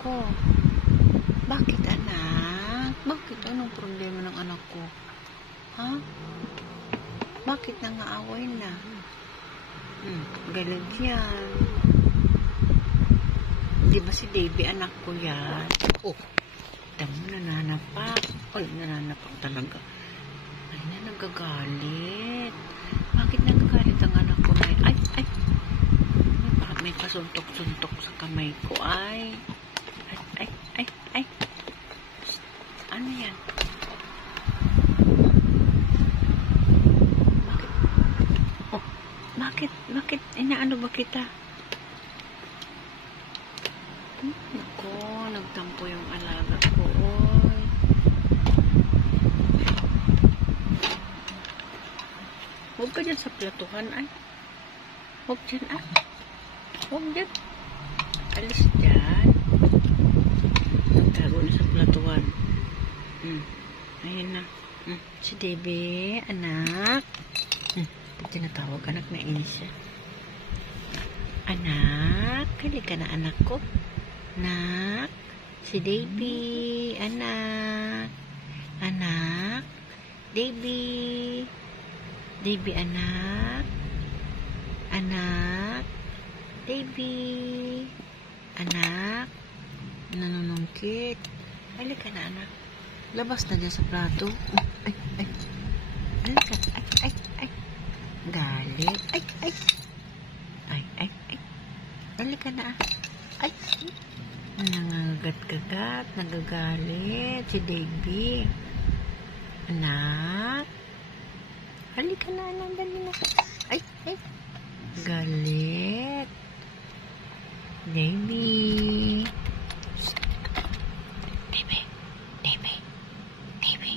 ko. Bakit anak? Bakit? Anong problema ng anak ko? Ha? Bakit nangaaway na? Hmm, galit yan. Di ba si Davy anak ko yan? Oh, tamo nananapak. Ay, nananapak talaga. Ay, na nagagalit. Bakit nagagalit ang anak ko? Ay, ay, ay. May, may pasuntok-suntok sa kamay ko. Ay, ay, ay, ay. Psst, Ano yan? Bakit? Oh, bakit? Bakit? Inaano ba kita? Hmm, Nako, nagtampo yung alaga ko. Oy. Huwag ka dyan sa platuhan, ay. Huwag dyan, ah. Huwag dyan. Alis dyan. Nagtago na sa platuhan. Hmm. Ayun na. Hmm. Si Debe, anak. Hmm. Tinatawag anak na inis siya. Anak, kali ka na anak ko. Anak, si Davy, anak. Anak, Davy. Davy, anak. Anak, Davy. Anak, nanunungkit. Halika na, anak. Labas na dyan sa plato. Ay, ay. Halika, ay, ay, ay. Galit. Ay, ay. Ay, ay, ay. Halika na, ah. Ay, nangagat-gagat, nagagalit si Davy. Anak, halika na, anak, dali na. Ay, ay, galit. Davy, Davy, Davy,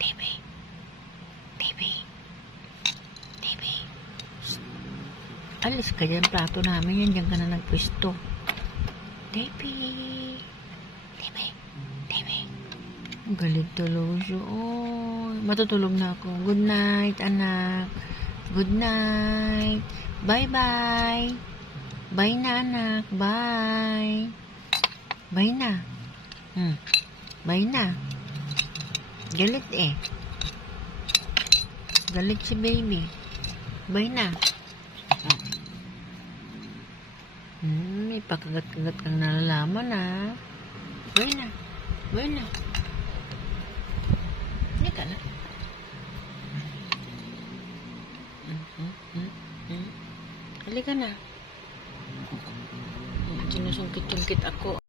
Davy, Davy, Davy. Alis ka dyan, plato namin yan, dyan ka na nagpwesto. Davy, Davy, Davy. Ang Galit talaga siya. Oh, matutulog na ako. Good night, anak. Good night. Bye-bye. Bye na, anak. Bye. Bye na. Hmm. Bye na. Galit eh. Galit si baby. Bye na. Hmm, may pakagat-kagat kang nalalaman ah. Bye na. Bye na. Hindi ka na. Halika na. Sinusungkit-sungkit ako.